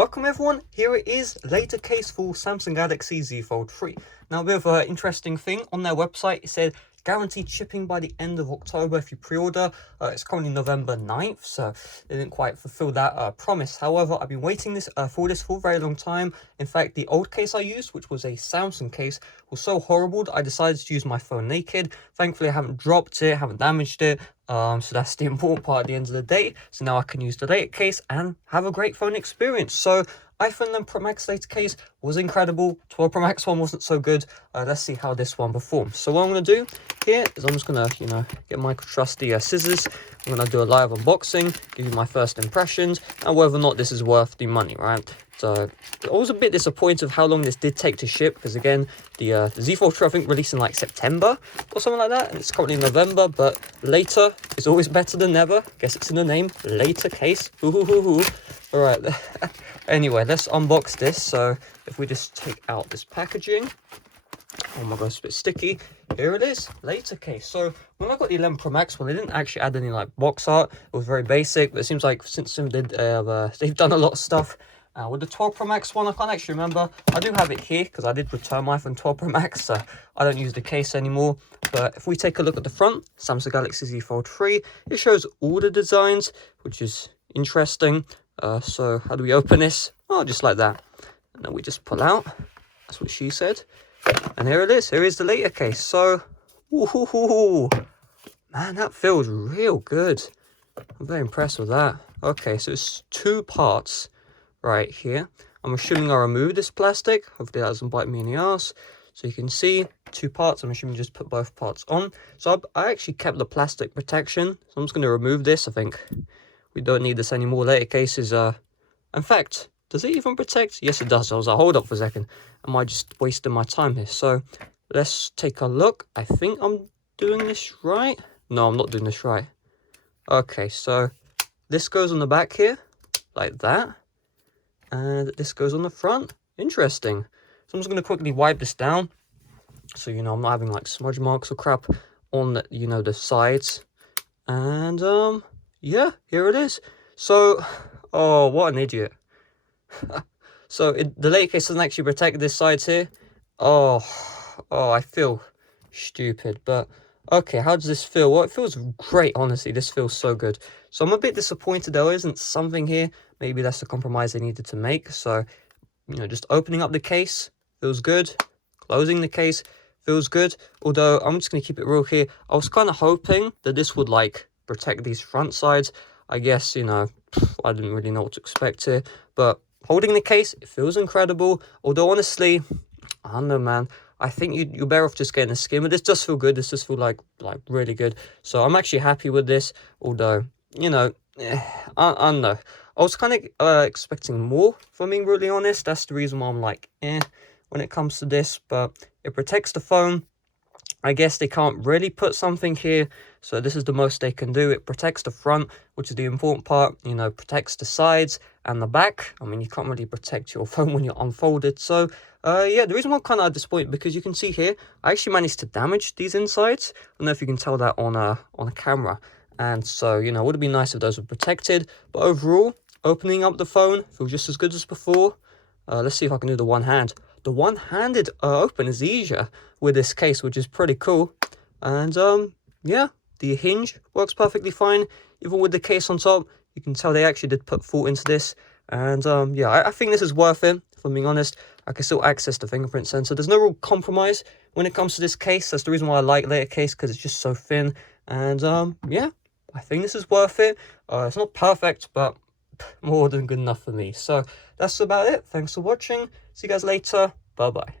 Welcome everyone, here it is, LaterCase for Samsung Galaxy Z Fold 3. Now a bit of an interesting thing, on their website it said guaranteed shipping by the end of October if you pre-order. It's currently November 9th, so they didn't quite fulfill that promise. However, I've been waiting for this for a very long time. In fact, the old case I used, which was a Samsung case, was so horrible that I decided to use my phone naked. Thankfully, I haven't dropped it, haven't damaged it. So that's the important part at the end of the day. So now I can use the LaterCase and have a great phone experience. So iPhone 11 Pro Max LaterCase was incredible. 12 Pro Max one wasn't so good. Let's see how this one performs. So what I'm going to do here is I'm just going to, get my trusty scissors. I'm going to do a live unboxing, give you my first impressions, and whether or not this is worth the money, right? So I was a bit disappointed with how long this did take to ship, because again, the Z Fold 3 I think released in like September or something like that, and it's currently November, but later is always better than never. Guess it's in the name, LaterCase. All right, anyway, let's unbox this. So if we just take out this packaging, oh my god, it's a bit sticky. Here it is, LaterCase. So when I got the 11 Pro Max one, they didn't actually add any like box art. It was very basic, but it seems like since they've done a lot of stuff. With the 12 Pro Max one, I can't actually remember. I do have it here because I did return my iPhone 12 Pro Max, so I don't use the case anymore. But if we take a look at the front, Samsung Galaxy Z Fold 3, it shows all the designs, which is interesting. So how do we open this? Oh, just like that. And then we just pull out. That's what she said. And here it is. Here is the LaterCase. So, man, that feels real good. I'm very impressed with that. Okay, so it's two parts right here. I'm assuming I removed this plastic. Hopefully that doesn't bite me in the ass. So you can see two parts. I'm assuming you just put both parts on. So I actually kept the plastic protection. So I'm just going to remove this. I think we don't need this anymore. LaterCase is, in fact, does it even protect? Yes, it does. I was like, hold up for a second. Am I just wasting my time here? So let's take a look. I think I'm doing this right. No, I'm not doing this right. Okay, so this goes on the back here, like that. And this goes on the front. Interesting. So I'm just going to quickly wipe this down. So, I'm not having like smudge marks or crap on, the sides. And, yeah, here it is. So, oh, what an idiot. So the LaterCase doesn't actually protect this sides here. Oh, I feel stupid. But, okay, how does this feel? Well, it feels great, honestly. This feels so good. So I'm a bit disappointed there isn't something here. Maybe that's the compromise they needed to make. So, just opening up the case feels good. Closing the case feels good. Although, I'm just going to keep it real here. I was kind of hoping that this would, protect these front sides. I guess, I didn't really know what to expect here. But holding the case, it feels incredible. Although, honestly, I don't know, man. I think you're better off just getting a skin. But this does feel good. This does feel like really good. So I'm actually happy with this. Although, I don't know. I was kind of expecting more, if I'm being really honest. That's the reason why I'm like, when it comes to this. But it protects the phone. I guess they can't really put something here. So this is the most they can do. It protects the front, which is the important part. Protects the sides and the back. I mean, you can't really protect your phone when you're unfolded. So, yeah, the reason why I'm kind of disappointed, because you can see here, I actually managed to damage these insides. I don't know if you can tell that on a camera. And so, it would have been nice if those were protected. But overall, opening up the phone feels just as good as before. Let's see if I can do the one hand. The one-handed open is easier with this case, which is pretty cool. And, yeah, the hinge works perfectly fine. Even with the case on top, you can tell they actually did put thought into this. And, yeah, I think this is worth it, if I'm being honest. I can still access the fingerprint sensor. There's no real compromise when it comes to this case. That's the reason why I like LaterCase, because it's just so thin. And, yeah, I think this is worth it. It's not perfect, but more than good enough for me. So that's about it. Thanks for watching. See you guys later. Bye bye.